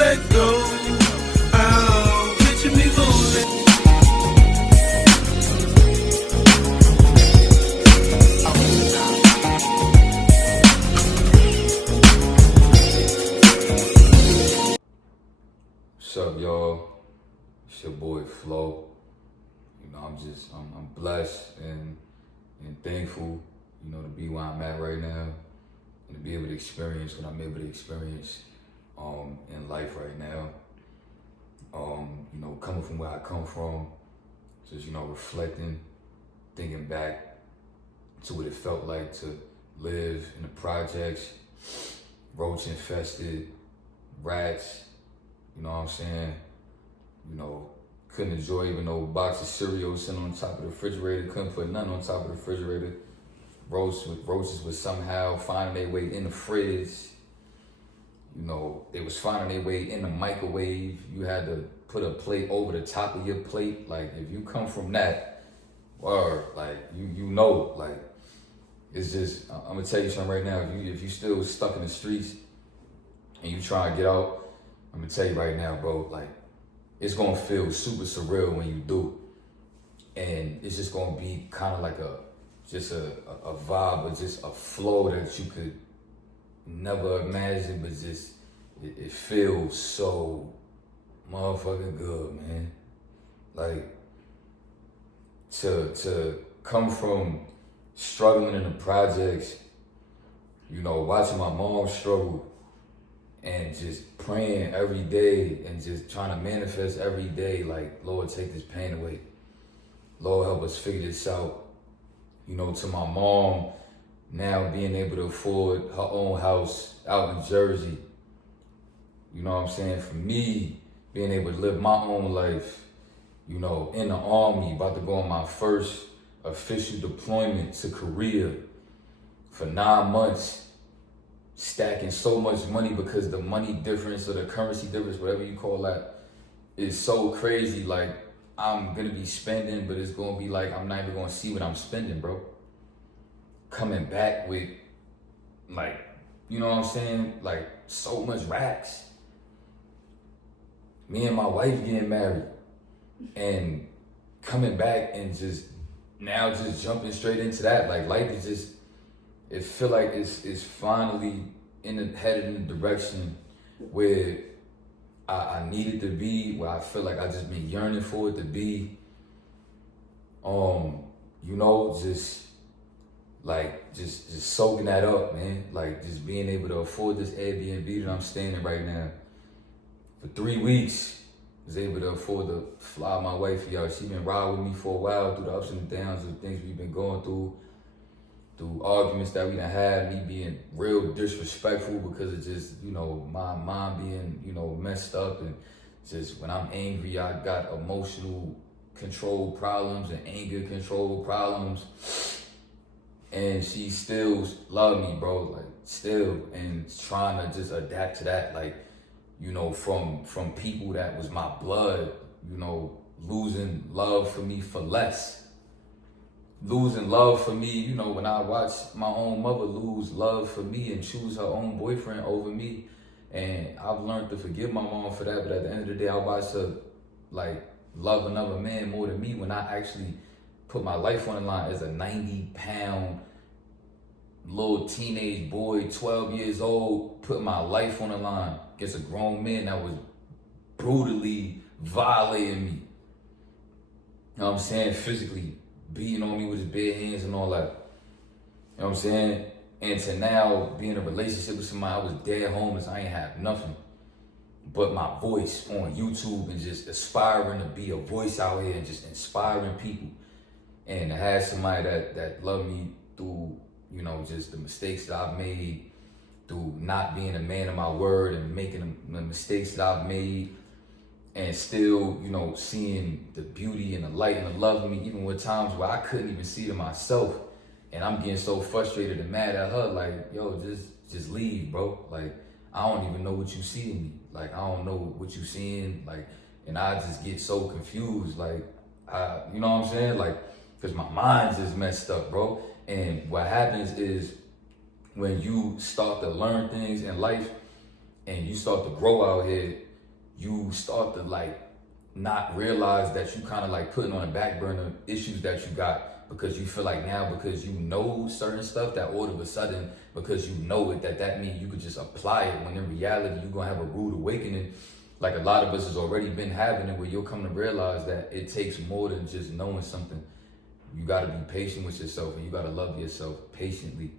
let go. Oh, picture me moving. What's up, y'all? It's your boy Flo. You know, I'm blessed and thankful, you know, to be where I'm at right now and to be able to experience what I'm able to experience in life right now. You know, coming from where I come from, just, you know, reflecting, thinking back to what it felt like to live in the projects, roach infested, rats. You know what I'm saying? You know, couldn't enjoy even no box of cereal sitting on top of the refrigerator. Couldn't put nothing on top of the refrigerator. Roaches was somehow finding their way in the fridge. You know, they was finding their way in the microwave. You had to put a plate over the top of your plate. Like, if you come from that, or like you know, like, it's just, I'm gonna tell you something right now. If you still stuck in the streets and you try to get out, I'm gonna tell you right now, bro, like, it's gonna feel super surreal when you do. And it's just gonna be kind of like a vibe, or just a flow that you could never imagine, but just, it feels so motherfucking good, man. Like, to come from struggling in the projects, you know, watching my mom struggle, and just praying every day and just trying to manifest every day, like, Lord, take this pain away. Lord, help us figure this out. You know, to my mom now being able to afford her own house out in Jersey. You know what I'm saying? For me, being able to live my own life, you know, in the Army, about to go on my first official deployment to Korea for 9 months. Stacking so much money because the money difference or the currency difference, whatever you call that, is so crazy. Like, I'm gonna be spending, but it's gonna be like I'm not even gonna see what I'm spending, bro. Coming back with, like, you know what I'm saying? Like, so much racks. Me and my wife getting married and coming back and just now just jumping straight into that. Like, life is just, it feel like it's finally headed in the direction where I needed to be, where I feel like I just been yearning for it to be. You know, just soaking that up, man. Like, just being able to afford this Airbnb that I'm staying in right now. For 3 weeks, was able to afford to fly my wife out. She been riding with me for a while through the ups and downs of things we've been going through arguments that we done had, me being real disrespectful because of just, you know, my mind being, you know, messed up, and just when I'm angry, I got emotional control problems and anger control problems, and she still love me, bro, like, still, and trying to just adapt to that, like, you know, from people that was my blood, you know, losing love for me for less. Losing love for me, you know, when I watch my own mother lose love for me and choose her own boyfriend over me. And I've learned to forgive my mom for that, but at the end of the day, I watch her, like, love another man more than me when I actually put my life on the line as a 90-pound little teenage boy, 12 years old, put my life on the line against a grown man that was brutally violating me. You know what I'm saying? Physically beating on me with his bare hands and all that. You know what I'm saying? And to now be in a relationship with somebody, I was dead homeless, I ain't have nothing but my voice on YouTube and just aspiring to be a voice out here and just inspiring people. And to have somebody that loved me through, you know, just the mistakes that I've made, through not being a man of my word and making the mistakes that I've made, and still, you know, seeing the beauty and the light and the love in me, even with times where I couldn't even see it myself. And I'm getting so frustrated and mad at her, like, yo, just leave, bro. Like, I don't even know what you see in me. Like, I don't know what you seeing. Like, and I just get so confused. Like, you know what I'm saying? Like, because my mind's just messed up, bro. And what happens is when you start to learn things in life and you start to grow out here, you start to like not realize that you kind of like putting on a back burner issues that you got because you feel like now because you know certain stuff that all of a sudden because you know it that means you could just apply it when in reality you're gonna have a rude awakening. Like a lot of us has already been having it where you'll come to realize that it takes more than just knowing something. You gotta be patient with yourself and you gotta love yourself patiently.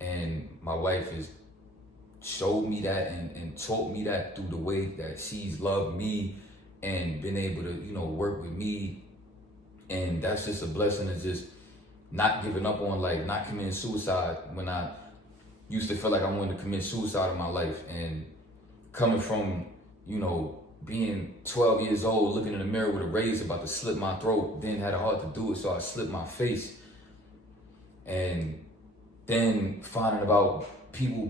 And my wife has showed me that and taught me that through the way that she's loved me and been able to, work with me. And that's just a blessing of just not giving up on like not committing suicide when I used to feel like I wanted to commit suicide in my life. And coming from, being 12 years old, looking in the mirror with a razor about to slit my throat, then had a heart to do it, so I slit my face. And then finding out about people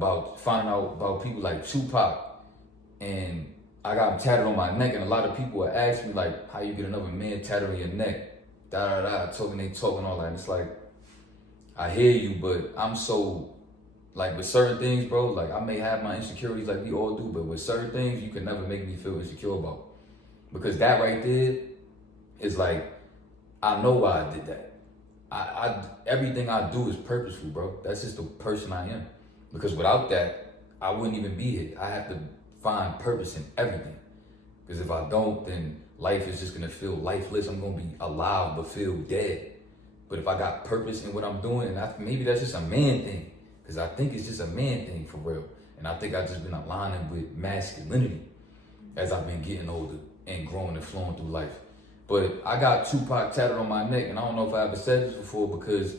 like Tupac, and I got him tatted on my neck, and a lot of people would ask me like, how you get another man tatted on your neck? Talking all that. And it's like, I hear you, but I'm so, like with certain things, bro, like I may have my insecurities like we all do, but with certain things, you can never make me feel insecure about. Because that right there is like, I know why I did that. I everything I do is purposeful, bro. That's just the person I am. Because without that, I wouldn't even be here. I have to find purpose in everything. Because if I don't, then life is just gonna feel lifeless. I'm gonna be alive but feel dead. But if I got purpose in what I'm doing, and maybe that's just a man thing. Because I think it's just a man thing for real. And I think I've just been aligning with masculinity as I've been getting older and growing and flowing through life. But I got Tupac tatted on my neck, and I don't know if I ever said this before, because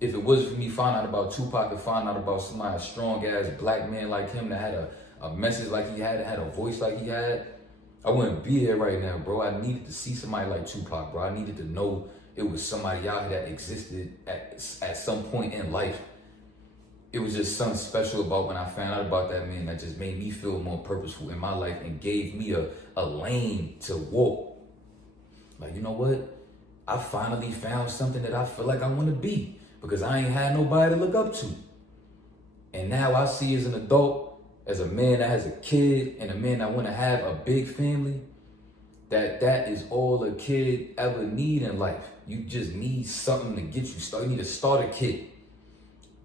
if it wasn't for me finding out about Tupac and finding out about somebody, a strong-ass black man like him that had a message like he had a voice like he had, I wouldn't be here right now, bro. I needed to see somebody like Tupac, bro. I needed to know it was somebody out here that existed at some point in life. It was just something special about when I found out about that man that just made me feel more purposeful in my life and gave me a lane to walk. Like, you know what? I finally found something that I feel like I want to be because I ain't had nobody to look up to. And now I see as an adult, as a man that has a kid and a man that want to have a big family, that is all a kid ever need in life. You just need something to get you started. You need to start a kid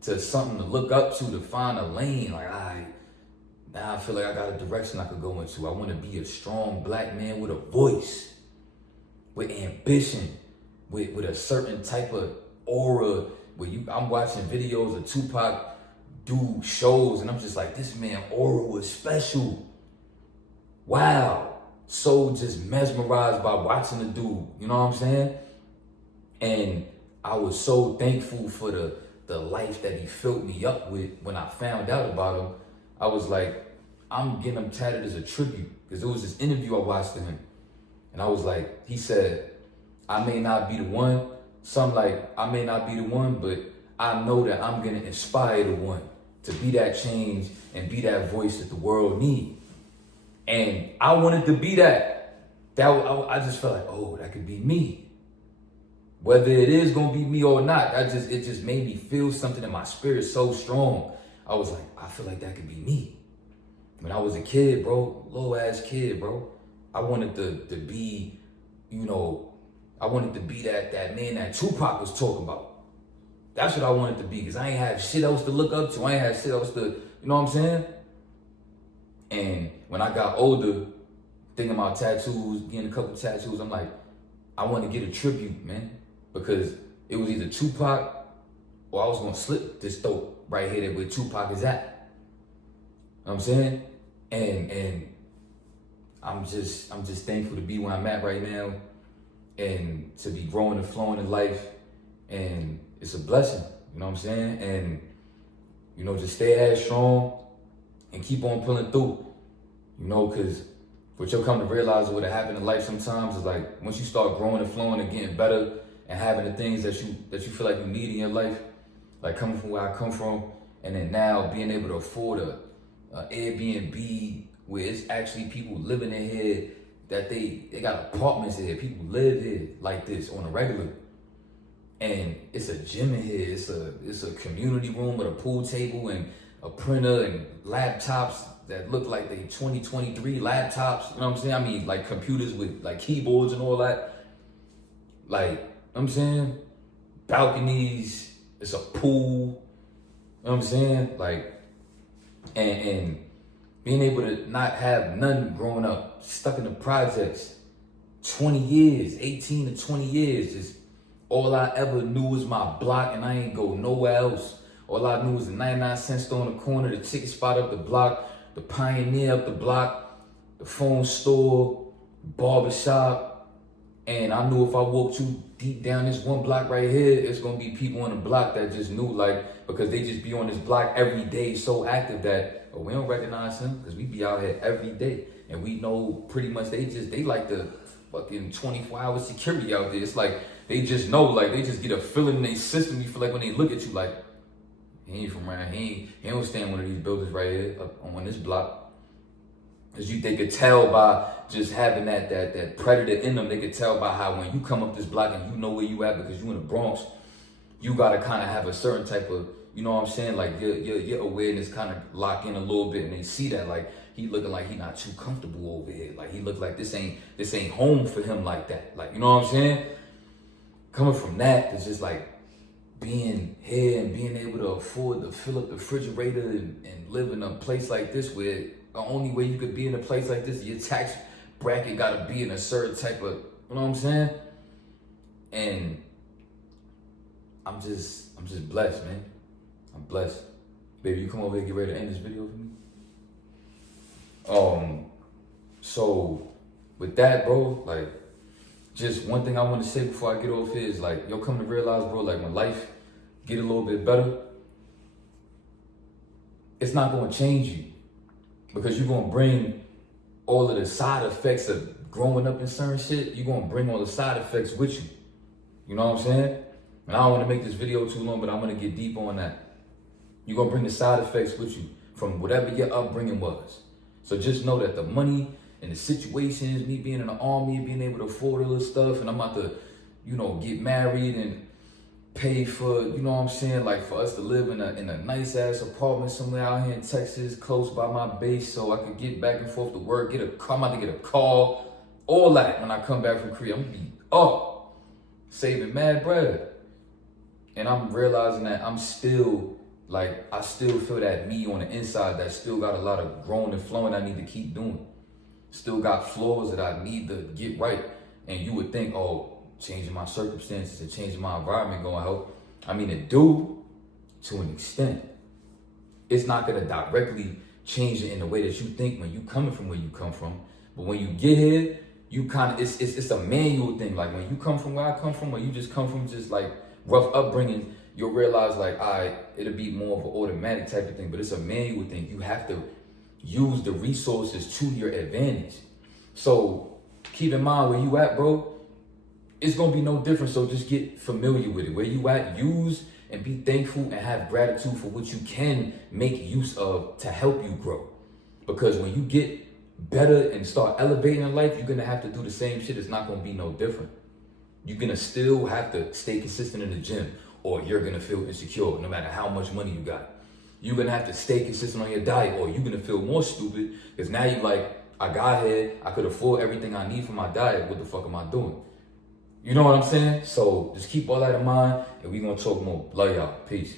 to something to look up to find a lane. Like, now I feel like I got a direction I could go into. I want to be a strong black man with a voice, with ambition, with a certain type of aura where I'm watching videos of Tupac do shows and I'm just like, this man aura was special. Wow. So just mesmerized by watching the dude, you know what I'm saying? And I was so thankful for the life that he filled me up with when I found out about him. I was like, I'm getting him tatted as a tribute, because there was this interview I watched of him. And I was like, he said, I may not be the one, I may not be the one, but I know that I'm gonna inspire the one to be that change and be that voice that the world needs. And I wanted to be that. I just felt like, oh, that could be me. Whether it is gonna be me or not, it just made me feel something in my spirit so strong. I was like, I feel like that could be me. When I was a kid, bro, little ass kid, bro, I wanted to be, I wanted to be that man that Tupac was talking about. That's what I wanted to be, because I ain't have shit else to look up to. I ain't have shit else to, you know what I'm saying? And when I got older, thinking about tattoos, getting a couple tattoos, I'm like, I want to get a tribute, man. Because it was either Tupac or I was going to slip this throat right here where Tupac is at. You know what I'm saying? And I'm just thankful to be where I'm at right now and to be growing and flowing in life. And it's a blessing, you know what I'm saying? And, just stay as strong and keep on pulling through, because what you'll come to realize what happened in life sometimes is like, once you start growing and flowing and getting better and having the things that you feel like you need in your life, like coming from where I come from, and then now being able to afford a Airbnb where it's actually people living in here, that they got apartments here, people live here like this on a regular. And it's a gym in here, it's a community room with a pool table and a printer and laptops that look like they 2023 laptops. You know what I'm saying? I mean, like computers with like keyboards and all that. Like, you know what I'm saying? Balconies, it's a pool. You know what I'm saying? Like, and being able to not have none growing up, stuck in the projects, 20 years, 18 to 20 years, just all I ever knew was my block and I ain't go nowhere else. All I knew was the 99-cent store on the corner, the ticket spot up the block, the Pioneer up the block, the phone store, barbershop. And I knew if I walked too deep down this one block right here, it's gonna be people on the block that just knew, like, because they just be on this block every day, so active that we don't recognize him because we be out here every day. And we know pretty much they like the fucking 24-hour security out there. It's like they just know, like they just get a feeling in their system. You feel like when they look at you, like he ain't from around. He don't stand in one of these buildings right here up on this block. Cause they could tell by just having that predator in them. They could tell by how when you come up this block and you know where you at because you in the Bronx, you gotta kind of have a certain type of, you know what I'm saying? Like your awareness kind of lock in a little bit, and they see that like he looking like he not too comfortable over here. Like he look like this ain't home for him like that. Like, you know what I'm saying? Coming from that, it's just like being here and being able to afford to fill up the refrigerator and live in a place like this where the only way you could be in a place like this, your tax bracket gotta be in a certain type of, you know what I'm saying? And I'm just blessed, man. I'm blessed. Baby, you come over here and get ready to end this video for me? So with that, bro, like, just one thing I want to say before I get off here is like, you'll come to realize, bro, like when life get a little bit better, it's not going to change you because you're going to bring all of the side effects of growing up in certain shit. You're going to bring all the side effects with you. You know what I'm saying? And I don't want to make this video too long, but I'm going to get deep on that. You're going to bring the side effects with you from whatever your upbringing was. So just know that the money and the situations, me being in the army, being able to afford all this stuff, and I'm about to, you know, get married and pay for, you know what I'm saying, like for us to live in a nice ass apartment somewhere out here in Texas, close by my base, so I could get back and forth to work, I'm about to get a car, all that when I come back from Korea. I'm gonna be up, saving mad bread. And I'm realizing that I'm still, like, I still feel that me on the inside that still got a lot of growing and flowing I need to keep doing. Still got flaws that I need to get right. And you would think, oh, changing my circumstances and changing my environment gonna help. I mean, it do to an extent. It's not gonna directly change it in the way that you think when you coming from where you come from. But when you get here, you kind of, it's a manual thing. Like when you come from where I come from, or you just come from just like rough upbringing, you'll realize like, all right, it'll be more of an automatic type of thing, but it's a manual thing. You have to use the resources to your advantage. So keep in mind where you at, bro, it's gonna be no different. So just get familiar with it. Where you at, use and be thankful and have gratitude for what you can make use of to help you grow. Because when you get better and start elevating in life, you're gonna have to do the same shit. It's not gonna be no different. You're gonna still have to stay consistent in the gym, or you're gonna feel insecure no matter how much money you got. You're gonna have to stay consistent on your diet, or you're gonna feel more stupid because now you're like, I got here, I could afford everything I need for my diet. What the fuck am I doing? You know what I'm saying? So just keep all that in mind, and we're gonna talk more. Love y'all. Peace.